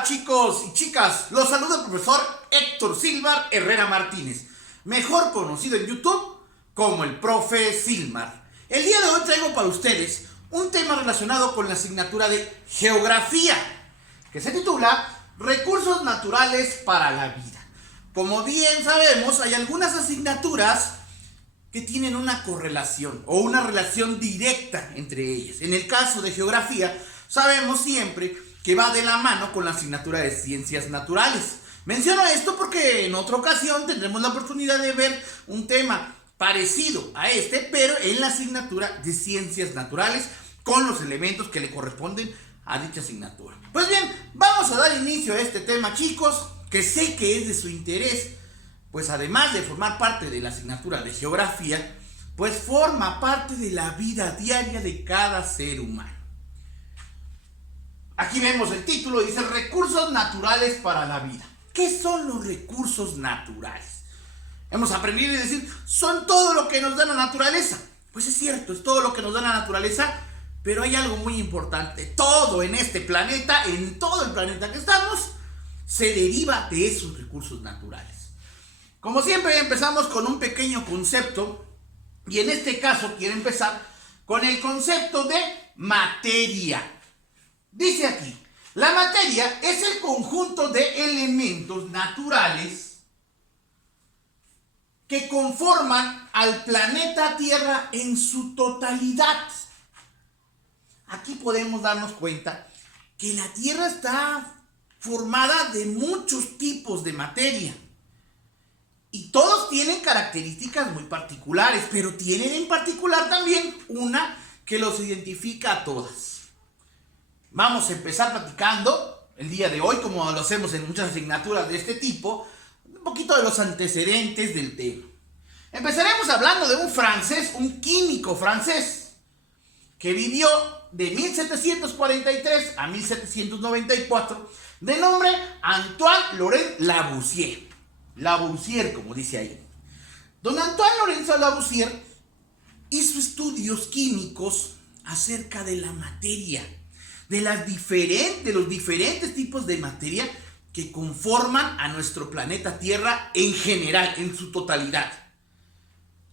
Hola chicos y chicas, los saluda el profesor Héctor Silmar Herrera Martínez, mejor conocido en YouTube como el profe Silmar. El día de hoy traigo para ustedes un tema relacionado con la asignatura de Geografía, que se titula Recursos Naturales para la Vida. Como bien sabemos, hay algunas asignaturas que tienen una correlación o una relación directa entre ellas. En el caso de Geografía, sabemos siempre que va de la mano con la asignatura de Ciencias Naturales. Menciono esto porque en otra ocasión tendremos la oportunidad de ver un tema parecido a este, pero en la asignatura de Ciencias Naturales, con los elementos que le corresponden a dicha asignatura. Pues bien, vamos a dar inicio a este tema, chicos, que sé que es de su interés, pues además de formar parte de la asignatura de Geografía, pues forma parte de la vida diaria de cada ser humano. Aquí vemos el título, dice Recursos Naturales para la Vida. ¿Qué son los recursos naturales? Hemos aprendido a decir, son todo lo que nos da la naturaleza. Pues es cierto, es todo lo que nos da la naturaleza, pero hay algo muy importante. Todo en este planeta, en todo el planeta que estamos, se deriva de esos recursos naturales. Como siempre, empezamos con un pequeño concepto, y en este caso quiero empezar con el concepto de materia. Dice aquí, la materia es el conjunto de elementos naturales que conforman al planeta Tierra en su totalidad. Aquí podemos darnos cuenta que la Tierra está formada de muchos tipos de materia. Y todos tienen características muy particulares, pero tienen en particular también una que los identifica a todas. Vamos a empezar platicando el día de hoy, como lo hacemos en muchas asignaturas de este tipo, un poquito de los antecedentes del tema. Empezaremos hablando de un francés, un químico francés, que vivió de 1743 a 1794, de nombre Antoine Laurent Lavoisier. Lavoisier, como dice ahí. Don Antoine Laurent Lavoisier hizo estudios químicos acerca de la materia, de los diferentes tipos de materia que conforman a nuestro planeta Tierra en general, en su totalidad.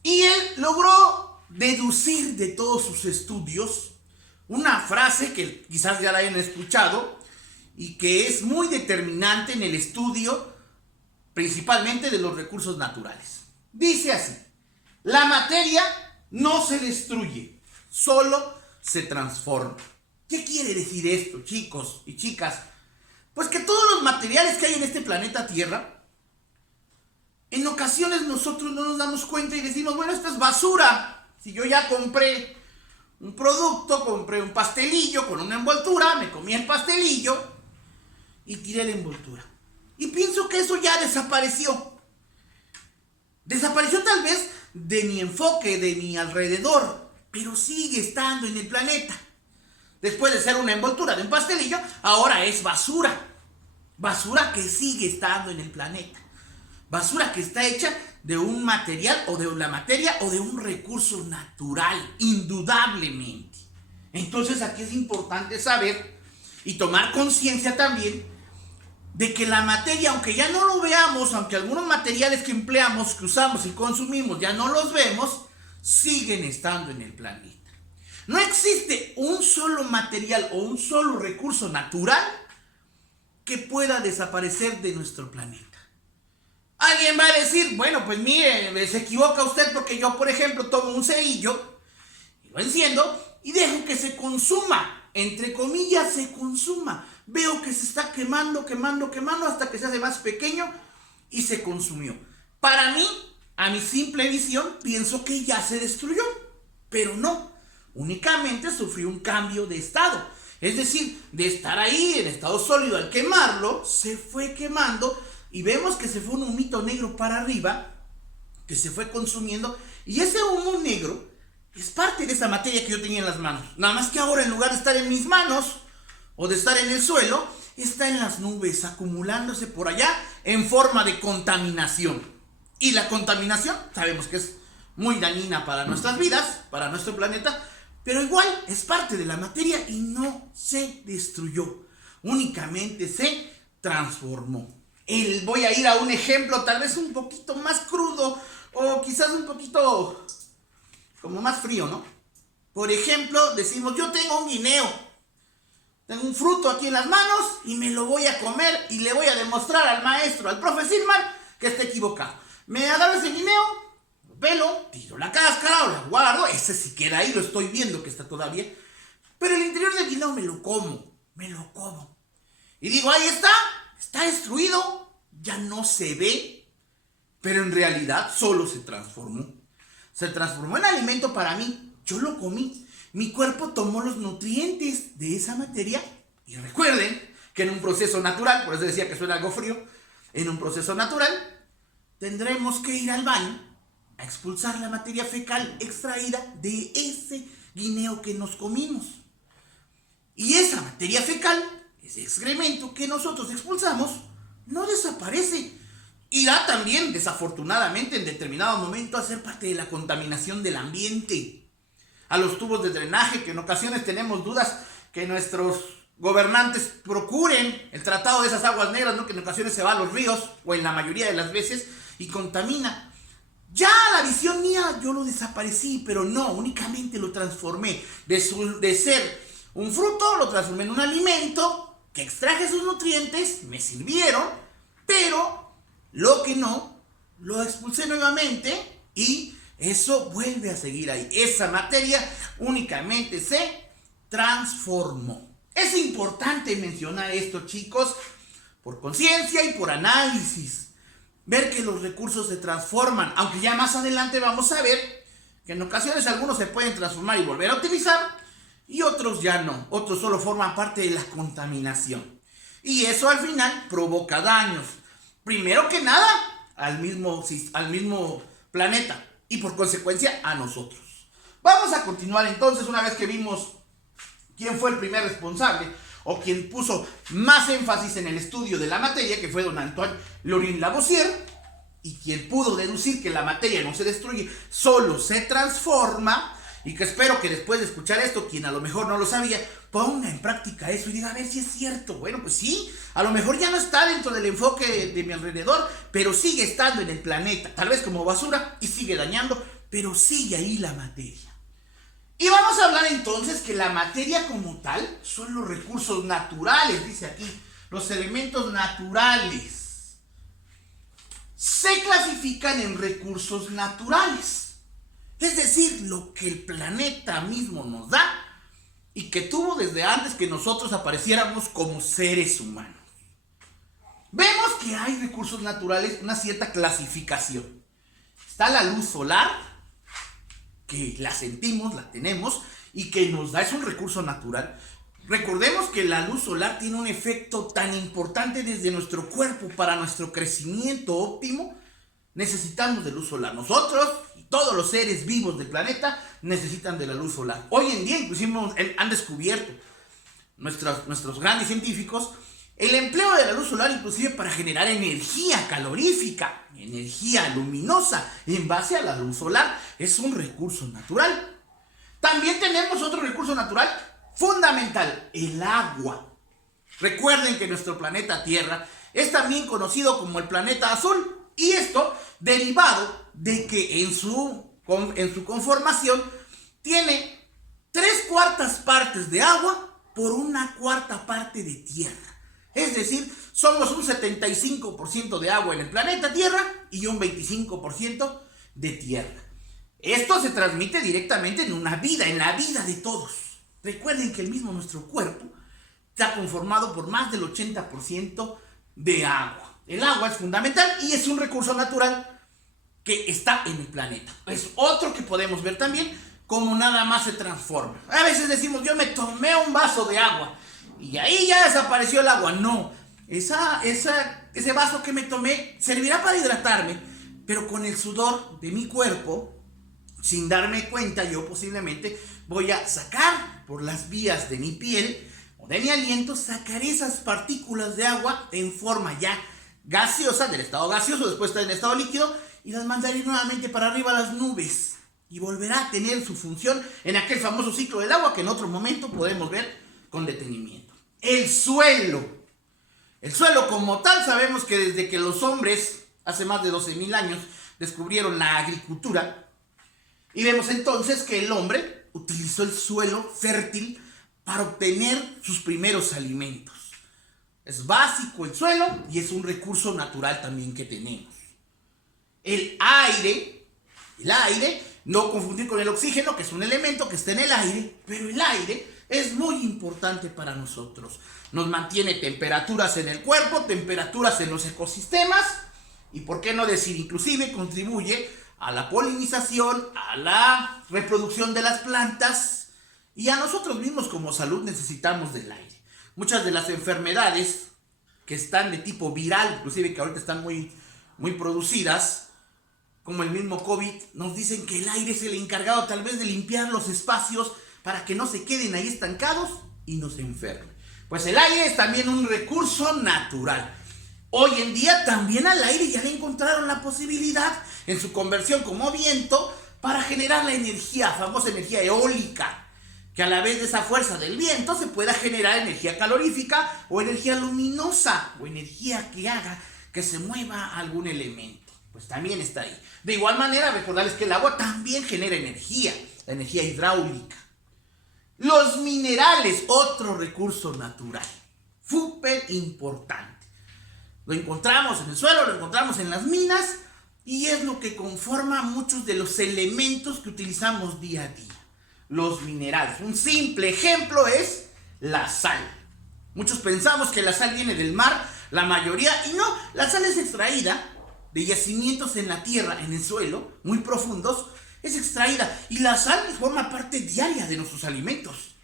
Y él logró deducir de todos sus estudios una frase que quizás ya la hayan escuchado y que es muy determinante en el estudio principalmente de los recursos naturales. Dice así: la materia no se destruye, solo se transforma. ¿Qué quiere decir esto, chicos y chicas? Pues que todos los materiales que hay en este planeta Tierra, en ocasiones nosotros no nos damos cuenta y decimos, bueno, esto es basura. Si yo ya compré un producto, compré un pastelillo con una envoltura, me comí el pastelillo y tiré la envoltura. Y pienso que eso ya desapareció. Desapareció tal vez de mi enfoque, de mi alrededor, pero sigue estando en el planeta. Después de ser una envoltura de un pastelillo, ahora es basura. Basura que sigue estando en el planeta. Basura que está hecha de un material o de la materia o de un recurso natural, indudablemente. Entonces aquí es importante saber y tomar conciencia también de que la materia, aunque ya no lo veamos, aunque algunos materiales que empleamos, que usamos y consumimos ya no los vemos, siguen estando en el planeta. No existe un solo material o un solo recurso natural que pueda desaparecer de nuestro planeta. Alguien va a decir, bueno, pues mire, se equivoca usted porque yo, por ejemplo, tomo un cerillo, y lo enciendo y dejo que se consuma, entre comillas, se consuma. Veo que se está quemando hasta que se hace más pequeño y se consumió. Para mí, a mi simple visión, pienso que ya se destruyó, pero no. Únicamente sufrió un cambio de estado. Es decir, de estar ahí en estado sólido, al quemarlo, se fue quemando y vemos que se fue un humito negro para arriba, que se fue consumiendo, y ese humo negro es parte de esa materia que yo tenía en las manos. Nada más que ahora, en lugar de estar en mis manos o de estar en el suelo, está en las nubes, acumulándose por allá en forma de contaminación. Y la contaminación sabemos que es muy dañina para nuestras vidas, para nuestro planeta, pero igual es parte de la materia y no se destruyó. Únicamente se transformó. Voy a ir a un ejemplo tal vez un poquito más crudo o quizás un poquito como más frío, ¿no? Por ejemplo, decimos, yo tengo un guineo, tengo un fruto aquí en las manos y me lo voy a comer y le voy a demostrar al maestro, al profe Silman, que está equivocado. Me agarro ese guineo, lo pelo, tiro la cáscara o la guardo, ese sí queda ahí, lo estoy viendo que está todavía, pero el interior del guineo me lo como. Y digo, ahí está destruido, ya no se ve, pero en realidad solo se transformó. Se transformó en alimento para mí, yo lo comí. Mi cuerpo tomó los nutrientes de esa materia y recuerden que en un proceso natural, por eso decía que suena algo frío, en un proceso natural tendremos que ir al baño a expulsar la materia fecal extraída de ese guineo que nos comimos. Y esa materia fecal, ese excremento que nosotros expulsamos, no desaparece. Irá también, desafortunadamente, en determinado momento a ser parte de la contaminación del ambiente. A los tubos de drenaje, que en ocasiones tenemos dudas que nuestros gobernantes procuren el tratado de esas aguas negras, ¿no? Que en ocasiones se va a los ríos, o en la mayoría de las veces, y contamina. Ya la visión mía, yo lo desaparecí, pero no, únicamente lo transformé. De ser un fruto, lo transformé en un alimento, que extraje sus nutrientes, me sirvieron, pero lo que no, lo expulsé nuevamente y eso vuelve a seguir ahí. Esa materia únicamente se transformó. Es importante mencionar esto, chicos, por conciencia y por análisis. Ver que los recursos se transforman, aunque ya más adelante vamos a ver que en ocasiones algunos se pueden transformar y volver a utilizar y otros ya no. Otros solo forman parte de la contaminación. Y eso al final provoca daños. Primero que nada, al mismo planeta y por consecuencia a nosotros. Vamos a continuar entonces, una vez que vimos quién fue el primer responsable o quien puso más énfasis en el estudio de la materia, que fue don Antoine Laurent-Lavoisier, y quien pudo deducir que la materia no se destruye, solo se transforma, y que espero que después de escuchar esto, quien a lo mejor no lo sabía, ponga en práctica eso y diga, a ver si es cierto. Bueno, pues sí, a lo mejor ya no está dentro del enfoque de mi alrededor, pero sigue estando en el planeta, tal vez como basura, y sigue dañando, pero sigue ahí la materia. Y vamos a hablar entonces que la materia como tal son los recursos naturales, dice aquí, los elementos naturales. Se clasifican en recursos naturales. Es decir, lo que el planeta mismo nos da y que tuvo desde antes que nosotros apareciéramos como seres humanos. Vemos que hay recursos naturales, una cierta clasificación. Está la luz solar, que la sentimos, la tenemos y que nos da, es un recurso natural. Recordemos que la luz solar tiene un efecto tan importante desde nuestro cuerpo para nuestro crecimiento óptimo. Necesitamos de luz solar. Nosotros y todos los seres vivos del planeta necesitan de la luz solar. Hoy en día inclusive han descubierto nuestros grandes científicos el empleo de la luz solar inclusive para generar energía calorífica, energía luminosa en base a la luz solar. Es un recurso natural. También tenemos otro recurso natural fundamental, el agua. Recuerden que nuestro planeta Tierra es también conocido como el planeta azul. Y esto derivado de que en su conformación tiene 3/4 partes de agua por 1/4 parte de tierra. Es decir, somos un 75% de agua en el planeta Tierra y un 25% de tierra. Esto se transmite directamente en la vida de todos. Recuerden que nuestro cuerpo está conformado por más del 80% de agua. El agua es fundamental y es un recurso natural que está en el planeta. Es otro que podemos ver también como nada más se transforma. A veces decimos, yo me tomé un vaso de agua y ahí ya desapareció el agua. No, ese vaso que me tomé servirá para hidratarme, pero con el sudor de mi cuerpo, sin darme cuenta, yo posiblemente voy a sacar por las vías de mi piel o de mi aliento, sacaré esas partículas de agua en forma ya gaseosa, del estado gaseoso, después está en estado líquido, y las mandaré nuevamente para arriba a las nubes, y volverá a tener su función en aquel famoso ciclo del agua que en otro momento podemos ver con detenimiento. El suelo. El suelo como tal, sabemos que desde que los hombres, hace más de 12,000 años, descubrieron la agricultura, y vemos entonces que el hombre utilizó el suelo fértil para obtener sus primeros alimentos. Es básico el suelo y es un recurso natural también que tenemos. El aire, no confundir con el oxígeno, que es un elemento que está en el aire, pero el aire es muy importante para nosotros. Nos mantiene temperaturas en el cuerpo, temperaturas en los ecosistemas y, por qué no decir, inclusive contribuye a la polinización, a la reproducción de las plantas, y a nosotros mismos como salud necesitamos del aire. Muchas de las enfermedades que están de tipo viral, inclusive que ahorita están muy producidas, como el mismo COVID, nos dicen que el aire es el encargado tal vez de limpiar los espacios para que no se queden ahí estancados y no se enfermen. Pues el aire es también un recurso natural. Hoy en día también al aire ya le encontraron la posibilidad en su conversión como viento para generar la energía, famosa energía eólica, que a la vez de esa fuerza del viento se pueda generar energía calorífica o energía luminosa o energía que haga que se mueva algún elemento. Pues también está ahí. De igual manera, recordarles que el agua también genera energía, la energía hidráulica. Los minerales, otro recurso natural, súper importante. Lo encontramos en el suelo, lo encontramos en las minas y es lo que conforma muchos de los elementos que utilizamos día a día. Los minerales. Un simple ejemplo es la sal. Muchos pensamos que la sal viene del mar, la mayoría, y no, la sal es extraída de yacimientos en la tierra, en el suelo, muy profundos, es extraída. Y la sal forma parte diaria de nuestros alimentos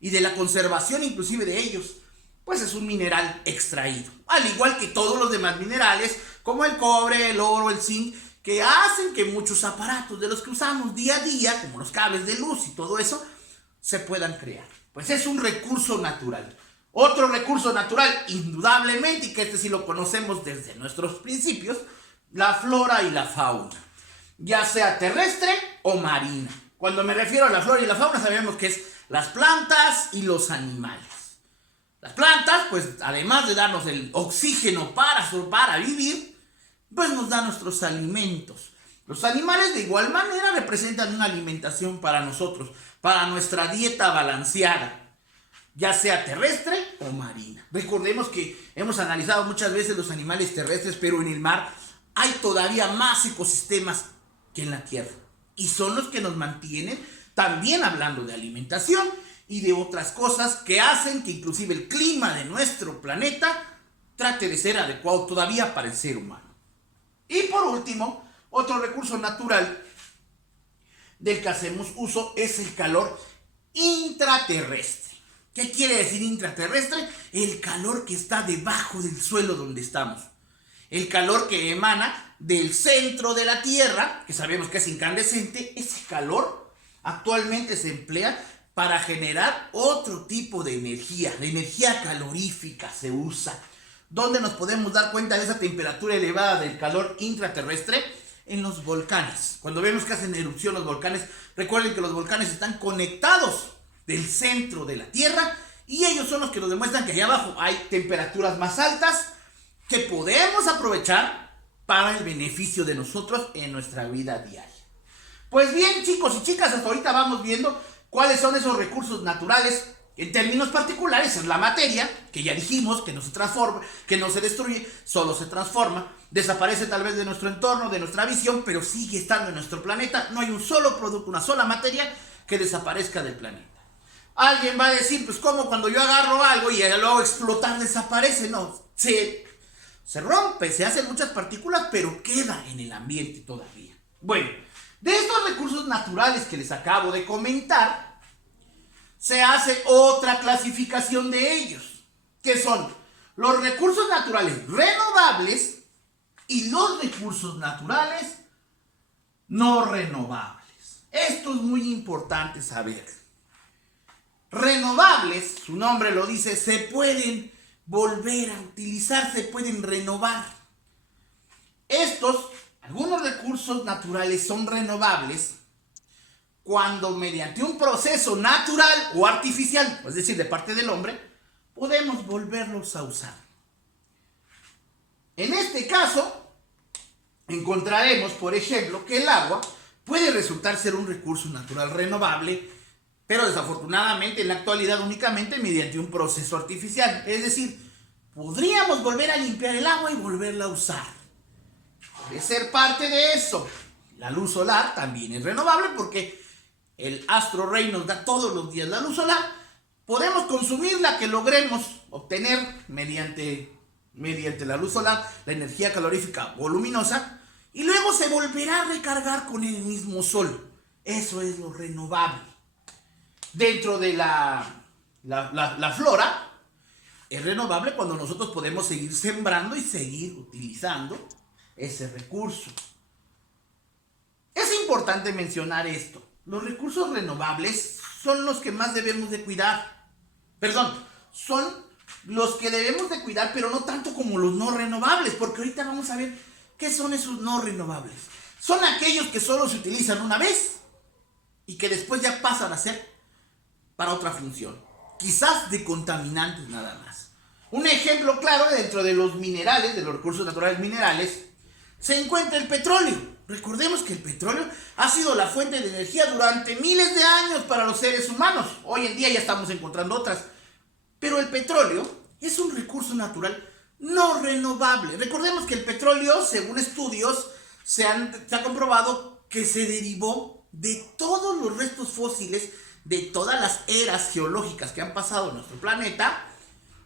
y de la conservación inclusive de ellos. Pues es un mineral extraído. Al igual que todos los demás minerales, como el cobre, el oro, el zinc, que hacen que muchos aparatos de los que usamos día a día, como los cables de luz y todo eso, se puedan crear. Pues es un recurso natural. Otro recurso natural, indudablemente, y que este sí lo conocemos desde nuestros principios, la flora y la fauna, ya sea terrestre o marina. Cuando me refiero a la flora y la fauna, sabemos que es las plantas y los animales. Las plantas, pues además de darnos el oxígeno para vivir, pues nos dan nuestros alimentos. Los animales de igual manera representan una alimentación para nosotros, para nuestra dieta balanceada, ya sea terrestre o marina. Recordemos que hemos analizado muchas veces los animales terrestres, pero en el mar hay todavía más ecosistemas que en la tierra. Y son los que nos mantienen también hablando de alimentación y de otras cosas que hacen que inclusive el clima de nuestro planeta trate de ser adecuado todavía para el ser humano. Y por último, otro recurso natural del que hacemos uso es el calor intraterrestre. ¿Qué quiere decir intraterrestre? El calor que está debajo del suelo donde estamos. El calor que emana del centro de la Tierra, que sabemos que es incandescente. Ese calor actualmente se emplea para generar otro tipo de energía calorífica se usa. ¿Dónde nos podemos dar cuenta de esa temperatura elevada del calor intraterrestre? En los volcanes. Cuando vemos que hacen erupción los volcanes, recuerden que los volcanes están conectados del centro de la Tierra y ellos son los que nos demuestran que allá abajo hay temperaturas más altas que podemos aprovechar para el beneficio de nosotros en nuestra vida diaria. Pues bien, chicos y chicas, hasta ahorita vamos viendo cuáles son esos recursos naturales. En términos particulares es la materia, que ya dijimos que no se transforma, que no se destruye, solo se transforma, desaparece tal vez de nuestro entorno, de nuestra visión, pero sigue estando en nuestro planeta. No hay un solo producto, una sola materia que desaparezca del planeta. Alguien va a decir, pues ¿cómo cuando yo agarro algo y lo hago explotar desaparece? No, se rompe, se hacen muchas partículas, pero queda en el ambiente todavía. Bueno, de estos recursos naturales que les acabo de comentar, se hace otra clasificación de ellos, que son los recursos naturales renovables y los recursos naturales no renovables. Esto es muy importante saber. Renovables, su nombre lo dice, se pueden volver a utilizar, se pueden renovar. Algunos recursos naturales son renovables cuando mediante un proceso natural o artificial, es decir, de parte del hombre, podemos volverlos a usar. En este caso, encontraremos, por ejemplo, que el agua puede resultar ser un recurso natural renovable, pero desafortunadamente en la actualidad únicamente mediante un proceso artificial. Es decir, podríamos volver a limpiar el agua y volverla a usar. Puede ser parte de eso. La luz solar también es renovable porque el astro rey nos da todos los días la luz solar. Podemos consumirla, que logremos obtener mediante la luz solar la energía calorífica voluminosa, y luego se volverá a recargar con el mismo sol. Eso es lo renovable. Dentro de la flora, es renovable cuando nosotros podemos seguir sembrando y seguir utilizando ese recurso. Es importante mencionar esto. Los recursos renovables son los que más debemos de cuidar. Son los que debemos de cuidar, pero no tanto como los no renovables, porque ahorita vamos a ver qué son esos no renovables. Son aquellos que solo se utilizan una vez y que después ya pasan a ser para otra función, quizás de contaminantes nada más. Un ejemplo claro dentro de los minerales, de los recursos naturales minerales, se encuentra el petróleo. Recordemos que el petróleo ha sido la fuente de energía durante miles de años para los seres humanos. Hoy en día ya estamos encontrando otras. Pero el petróleo es un recurso natural no renovable. Recordemos que el petróleo, según estudios, se ha comprobado que se derivó de todos los restos fósiles de todas las eras geológicas que han pasado en nuestro planeta,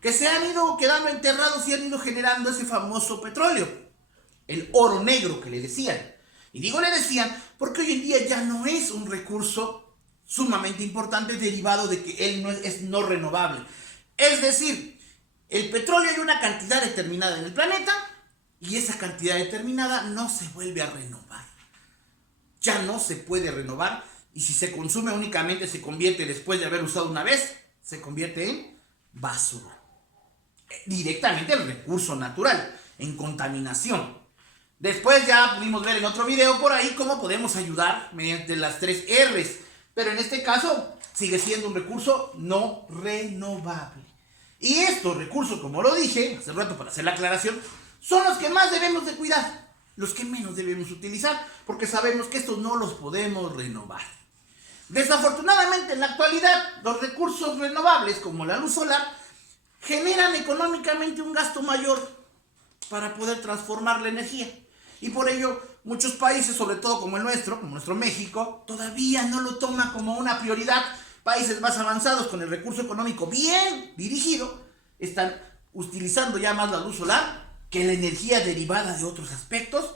que se han ido quedando enterrados y han ido generando ese famoso petróleo, el oro negro que le decían. Y digo le decían porque hoy en día ya no es un recurso sumamente importante derivado de que él es no renovable. Es decir, el petróleo hay una cantidad determinada en el planeta y esa cantidad determinada no se vuelve a renovar. Ya no se puede renovar, y si se consume únicamente se convierte, después de haber usado una vez, se convierte en basura. Directamente el recurso natural, en contaminación. Después ya pudimos ver en otro video por ahí cómo podemos ayudar mediante las 3 R's. Pero en este caso sigue siendo un recurso no renovable. Y estos recursos, como lo dije hace rato para hacer la aclaración, son los que más debemos de cuidar, los que menos debemos utilizar, porque sabemos que estos no los podemos renovar. Desafortunadamente en la actualidad los recursos renovables como la luz solar generan económicamente un gasto mayor para poder transformar la energía. Y por ello muchos países, sobre todo como el nuestro, como nuestro México, todavía no lo toma como una prioridad. Países más avanzados con el recurso económico bien dirigido están utilizando ya más la luz solar que la energía derivada de otros aspectos,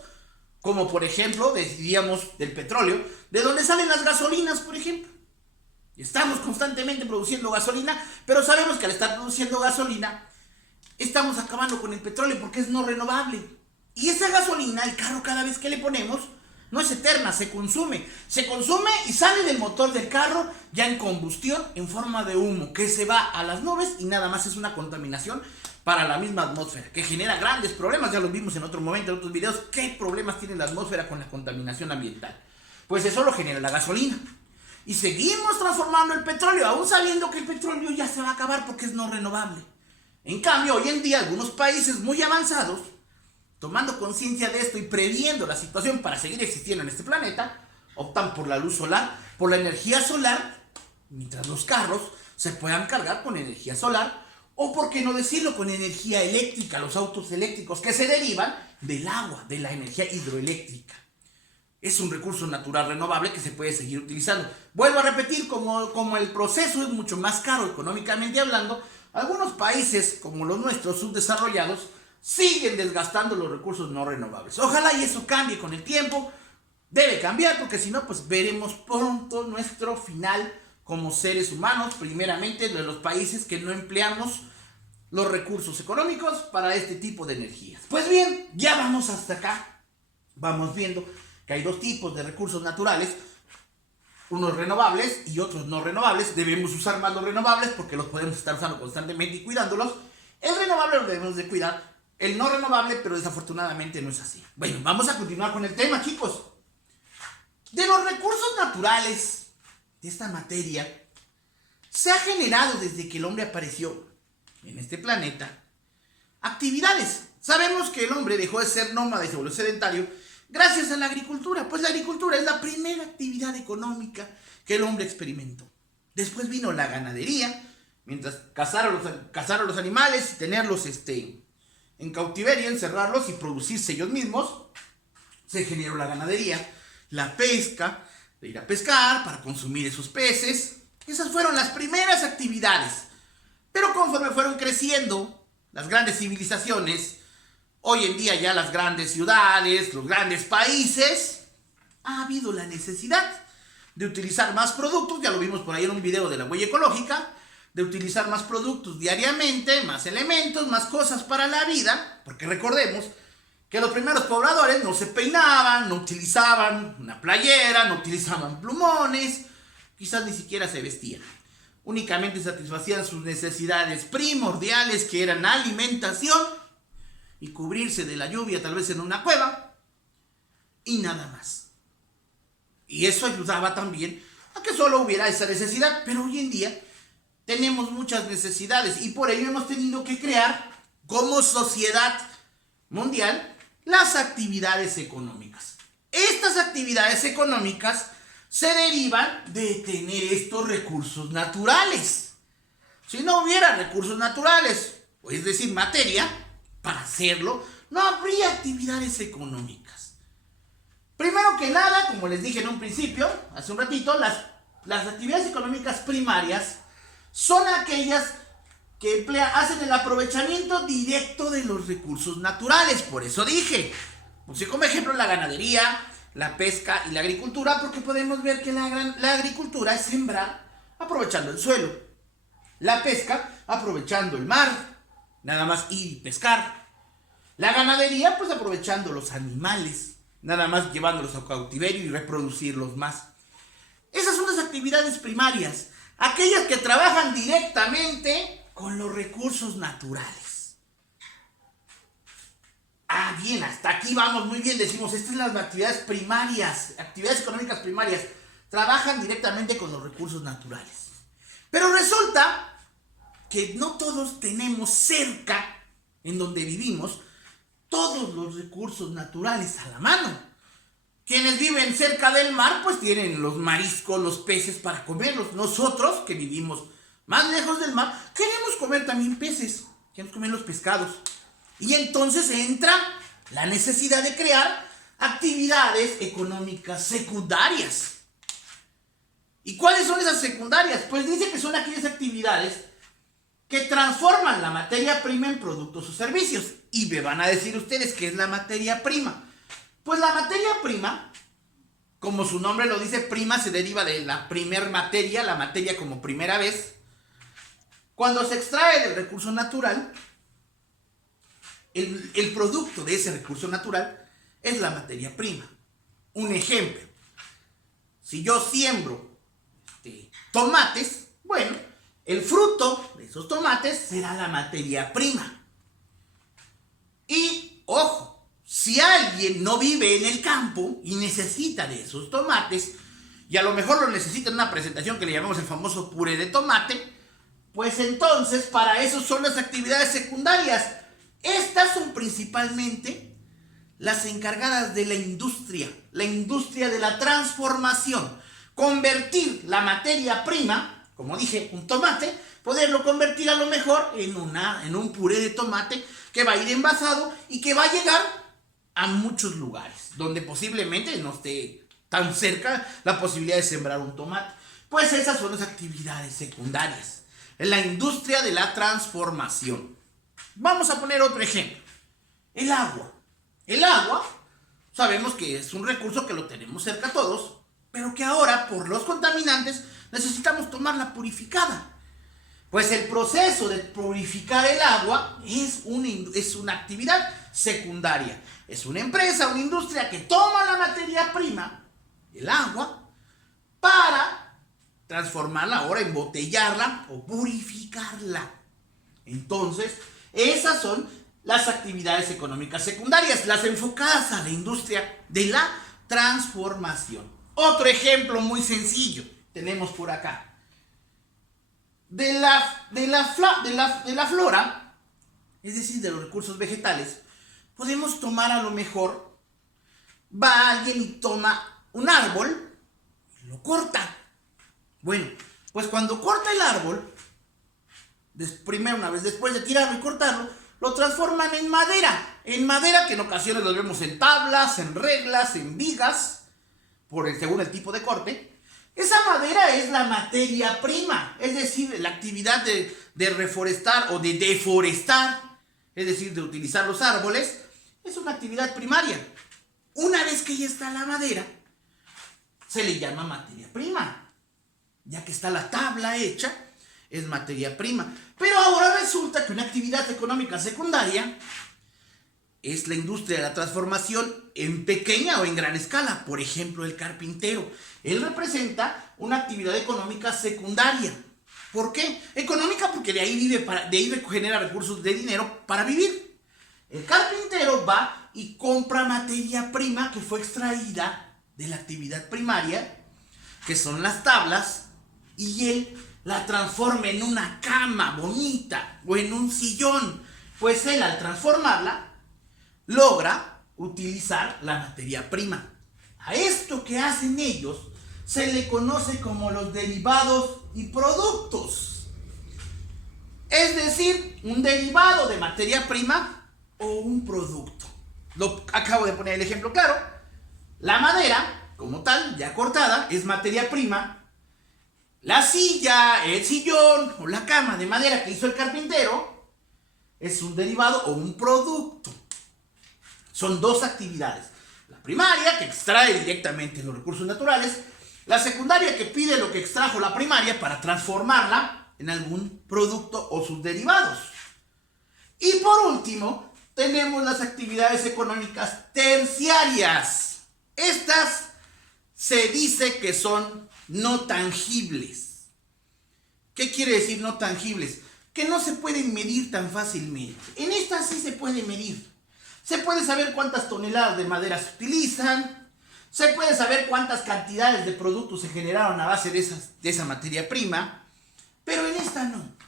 como por ejemplo, decíamos del petróleo, de donde salen las gasolinas, por ejemplo. Estamos constantemente produciendo gasolina, pero sabemos que al estar produciendo gasolina estamos acabando con el petróleo porque es no renovable. Y esa gasolina, el carro, cada vez que le ponemos, no es eterna, se consume. Se consume y sale del motor del carro ya en combustión en forma de humo, que se va a las nubes y nada más es una contaminación para la misma atmósfera, que genera grandes problemas. Ya lo vimos en otro momento, en otros videos, qué problemas tiene la atmósfera con la contaminación ambiental. Pues eso lo genera la gasolina. Y seguimos transformando el petróleo, aún sabiendo que el petróleo ya se va a acabar porque es no renovable. En cambio, hoy en día algunos países muy avanzados, tomando conciencia de esto y previendo la situación para seguir existiendo en este planeta, optan por la luz solar, por la energía solar, mientras los carros se puedan cargar con energía solar, o por qué no decirlo, con energía eléctrica, los autos eléctricos que se derivan del agua, de la energía hidroeléctrica. Es un recurso natural renovable que se puede seguir utilizando. Vuelvo a repetir, como el proceso es mucho más caro económicamente hablando, algunos países como los nuestros subdesarrollados siguen desgastando los recursos no renovables. Ojalá y eso cambie con el tiempo. Debe cambiar porque si no, pues veremos pronto nuestro final como seres humanos, primeramente de los países que no empleamos los recursos económicos para este tipo de energías. Pues bien, ya vamos hasta acá. Vamos viendo que hay 2 tipos de recursos naturales, unos renovables y otros no renovables. Debemos usar más los renovables porque los podemos estar usando constantemente y cuidándolos. El renovable lo debemos de cuidar, el no renovable, pero desafortunadamente no es así. Bueno, vamos a continuar con el tema, chicos. De los recursos naturales de esta materia, se ha generado desde que el hombre apareció en este planeta actividades Sabemos que el hombre dejó de ser nómada y se volvió sedentario gracias a la agricultura, pues la agricultura es la primera actividad económica que el hombre experimentó. Después vino la ganadería, mientras cazaron los animales y tenerlos en cautiverio, encerrarlos y producirse ellos mismos, se generó la ganadería, la pesca, de ir a pescar para consumir esos peces. Esas fueron las primeras actividades. Pero conforme fueron creciendo las grandes civilizaciones, hoy en día ya las grandes ciudades, los grandes países, ha habido la necesidad de utilizar más productos, ya lo vimos por ahí en un video de la huella ecológica, de utilizar más productos diariamente, más elementos, más cosas para la vida, porque recordemos que los primeros pobladores no se peinaban, no utilizaban una playera, no utilizaban plumones, quizás ni siquiera se vestían. Únicamente satisfacían sus necesidades primordiales, que eran alimentación y cubrirse de la lluvia, tal vez en una cueva, y nada más. Y eso ayudaba también a que solo hubiera esa necesidad, pero hoy en día tenemos muchas necesidades y por ello hemos tenido que crear como sociedad mundial las actividades económicas. Estas actividades económicas se derivan de tener estos recursos naturales. Si no hubiera recursos naturales, es decir, materia, para hacerlo, no habría actividades económicas. Primero que nada, como les dije en un principio, hace un ratito, las actividades económicas primarias son aquellas que hacen el aprovechamiento directo de los recursos naturales. Por eso dije, puse como ejemplo la ganadería, la pesca y la agricultura, porque podemos ver que la agricultura es sembrar aprovechando el suelo, la pesca aprovechando el mar, nada más ir y pescar, la ganadería pues aprovechando los animales, nada más llevándolos a cautiverio y reproducirlos más. Esas son las actividades primarias, aquellas que trabajan directamente con los recursos naturales. Ah, bien, hasta aquí vamos muy bien, decimos, estas son las actividades primarias, actividades económicas primarias, trabajan directamente con los recursos naturales. Pero resulta que no todos tenemos cerca, en donde vivimos, todos los recursos naturales a la mano. Quienes viven cerca del mar, pues tienen los mariscos, los peces para comerlos. Nosotros, que vivimos más lejos del mar, queremos comer también peces, queremos comer los pescados. Y entonces entra la necesidad de crear actividades económicas secundarias. ¿Y cuáles son esas secundarias? Pues dice que son aquellas actividades que transforman la materia prima en productos o servicios. Y me van a decir ustedes, ¿qué es la materia prima? Pues la materia prima, como su nombre lo dice, prima se deriva de la primer materia, la materia como primera vez. Cuando se extrae del recurso natural, el producto de ese recurso natural es la materia prima. Un ejemplo, si yo siembro tomates, bueno, el fruto de esos tomates será la materia prima. Y, ojo, si alguien no vive en el campo y necesita de esos tomates, y a lo mejor lo necesita en una presentación que le llamamos el famoso puré de tomate, pues entonces para eso son las actividades secundarias. Estas son principalmente las encargadas de la industria de la transformación. Convertir la materia prima, como dije, un tomate, poderlo convertir a lo mejor en un puré de tomate que va a ir envasado y que va a llegar a muchos lugares donde posiblemente no esté tan cerca la posibilidad de sembrar un tomate. Pues esas son las actividades secundarias en la industria de la transformación. Vamos a poner otro ejemplo. El agua. El agua, sabemos que es un recurso que lo tenemos cerca todos, pero que ahora por los contaminantes necesitamos tomarla purificada. Pues el proceso de purificar el agua es una actividad secundaria. Es una empresa, una industria que toma la materia prima, el agua, para transformarla ahora, embotellarla o purificarla. Entonces, esas son las actividades económicas secundarias, las enfocadas a la industria de la transformación. Otro ejemplo muy sencillo tenemos por acá. De la flora, es decir, de los recursos vegetales, podemos tomar a lo mejor, va alguien y toma un árbol y lo corta. Bueno, pues cuando corta el árbol, primero una vez después de tirarlo y cortarlo, lo transforman en madera que en ocasiones lo vemos en tablas, en reglas, en vigas, según el tipo de corte. Esa madera es la materia prima, es decir, la actividad de reforestar o de deforestar, es decir, de utilizar los árboles, es una actividad primaria. Una vez que ya está la madera, se le llama materia prima. Ya que está la tabla hecha, es materia prima. Pero ahora resulta que una actividad económica secundaria es la industria de la transformación en pequeña o en gran escala. Por ejemplo, el carpintero. Él representa una actividad económica secundaria. ¿Por qué? Económica porque de ahí genera recursos de dinero para vivir. El carpintero va y compra materia prima que fue extraída de la actividad primaria, que son las tablas, y él la transforma en una cama bonita o en un sillón. Pues él, al transformarla, logra utilizar la materia prima. A esto que hacen ellos se le conoce como los derivados y productos. Es decir, un derivado de materia prima o un producto. Acabo de poner el ejemplo claro. La madera, como tal, ya cortada, es materia prima. La silla, el sillón o la cama de madera que hizo el carpintero es un derivado o un producto. Son dos actividades. La primaria, que extrae directamente los recursos naturales. La secundaria, que pide lo que extrajo la primaria para transformarla en algún producto o sus derivados. Y por último, tenemos las actividades económicas terciarias. Estas se dice que son no tangibles. ¿Qué quiere decir no tangibles? Que no se pueden medir tan fácilmente. En estas sí se puede medir. Se puede saber cuántas toneladas de madera se utilizan. Se puede saber cuántas cantidades de productos se generaron a base de esa materia prima. Pero en esta no.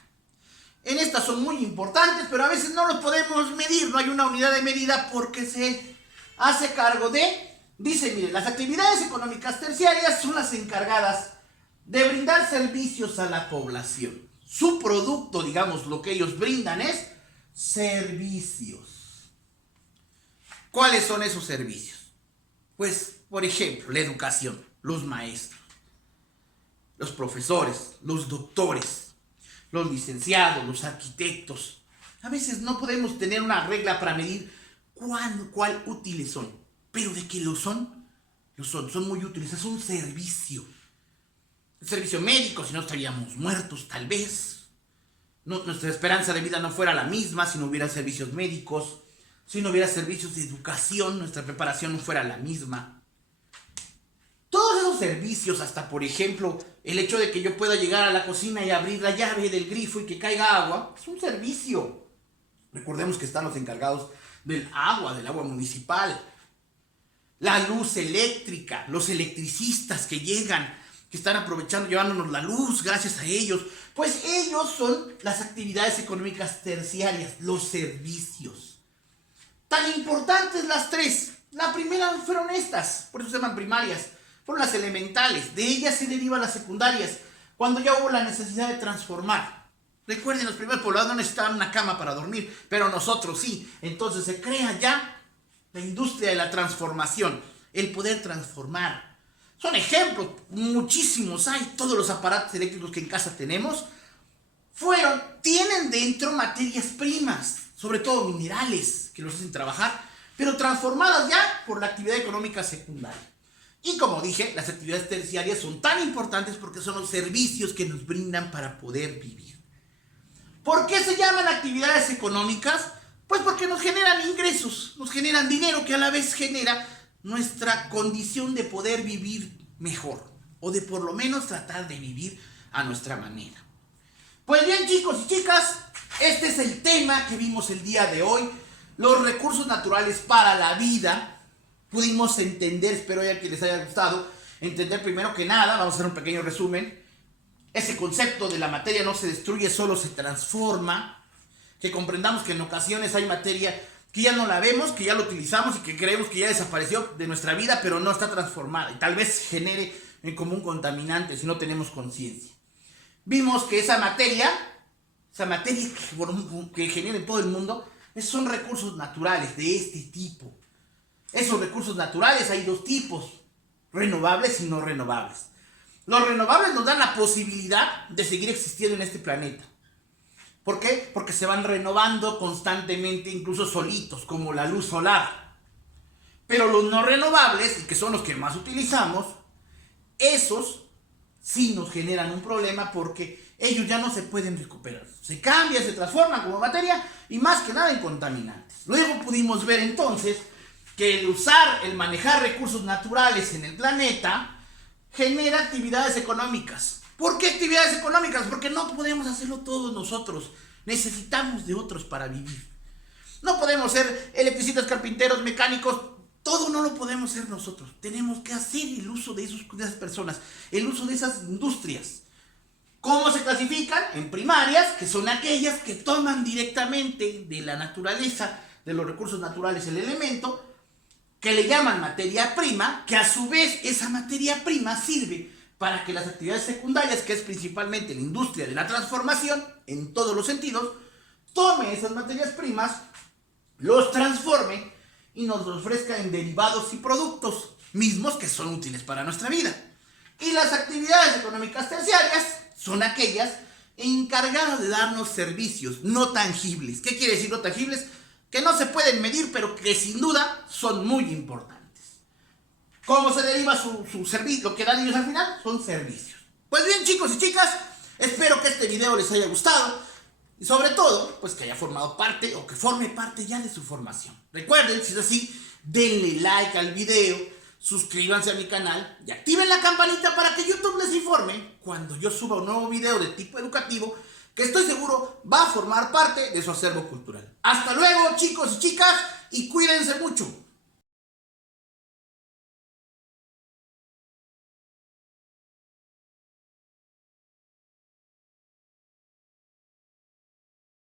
En estas son muy importantes, pero a veces no los podemos medir. No hay una unidad de medida porque se hace cargo de... Dice, mire, las actividades económicas terciarias son las encargadas de brindar servicios a la población. Su producto, digamos, lo que ellos brindan es servicios. ¿Cuáles son esos servicios? Pues, por ejemplo, la educación, los maestros, los profesores, los doctores, los licenciados, los arquitectos. A veces no podemos tener una regla para medir cuál útiles son. Pero de que lo son muy útiles, es un servicio. El servicio médico, si no estaríamos muertos tal vez. Nuestra esperanza de vida no fuera la misma si no hubiera servicios médicos, si no hubiera servicios de educación, nuestra preparación no fuera la misma. Todos esos servicios, hasta por ejemplo, el hecho de que yo pueda llegar a la cocina y abrir la llave del grifo y que caiga agua, es un servicio. Recordemos que están los encargados del agua municipal. La luz eléctrica, los electricistas que llegan, que están aprovechando, llevándonos la luz gracias a ellos. Pues ellos son las actividades económicas terciarias, los servicios. Tan importantes las tres. La primera fueron estas, por eso se llaman primarias. Fueron las elementales, de ellas se derivan las secundarias, cuando ya hubo la necesidad de transformar. Recuerden, los primeros pobladores no necesitaban una cama para dormir, pero nosotros sí. Entonces se crea ya la industria de la transformación, el poder transformar. Son ejemplos, muchísimos hay. Todos los aparatos eléctricos que en casa tenemos tienen dentro materias primas, sobre todo minerales, que los hacen trabajar, pero transformadas ya por la actividad económica secundaria. Y como dije, las actividades terciarias son tan importantes porque son los servicios que nos brindan para poder vivir. ¿Por qué se llaman actividades económicas? Pues porque nos generan ingresos, nos generan dinero que a la vez genera nuestra condición de poder vivir mejor, o de por lo menos tratar de vivir a nuestra manera. Pues bien, chicos y chicas, este es el tema que vimos el día de hoy, los recursos naturales para la vida. Pudimos entender, espero ya que les haya gustado, entender primero que nada, vamos a hacer un pequeño resumen, ese concepto de la materia no se destruye, solo se transforma, que comprendamos que en ocasiones hay materia que ya no la vemos, que ya la utilizamos y que creemos que ya desapareció de nuestra vida, pero no está transformada y tal vez genere como un contaminante si no tenemos conciencia. Vimos que esa materia que genera en todo el mundo, esos son recursos naturales de este tipo. Esos recursos naturales hay dos tipos, renovables y no renovables. Los renovables nos dan la posibilidad de seguir existiendo en este planeta. ¿Por qué? Porque se van renovando constantemente, incluso solitos, como la luz solar. Pero los no renovables, y que son los que más utilizamos, esos sí nos generan un problema porque ellos ya no se pueden recuperar. Se cambian, se transforman como materia y más que nada en contaminantes. Luego pudimos ver entonces que el manejar recursos naturales en el planeta genera actividades económicas. ¿Por qué actividades económicas? Porque no podemos hacerlo todos nosotros. Necesitamos de otros para vivir. No podemos ser electricistas, carpinteros, mecánicos. Todo no lo podemos hacer nosotros. Tenemos que hacer el uso de esas personas, el uso de esas industrias. ¿Cómo se clasifican? En primarias, que son aquellas que toman directamente de la naturaleza, de los recursos naturales, el elemento, que le llaman materia prima, que a su vez esa materia prima sirve para que las actividades secundarias, que es principalmente la industria de la transformación, en todos los sentidos, tome esas materias primas, los transforme y nos los ofrezca en derivados y productos mismos que son útiles para nuestra vida. Y las actividades económicas terciarias son aquellas encargadas de darnos servicios no tangibles. ¿Qué quiere decir no tangibles? Que no se pueden medir, pero que sin duda son muy importantes. ¿Cómo se deriva su servicio? Lo que dan ellos al final son servicios. Pues bien, chicos y chicas, espero que este video les haya gustado y sobre todo, pues que haya formado parte o que forme parte ya de su formación. Recuerden, si es así, denle like al video, suscríbanse a mi canal y activen la campanita para que YouTube les informe cuando yo suba un nuevo video de tipo educativo que estoy seguro va a formar parte de su acervo cultural. Hasta luego, chicos y chicas, y cuídense mucho.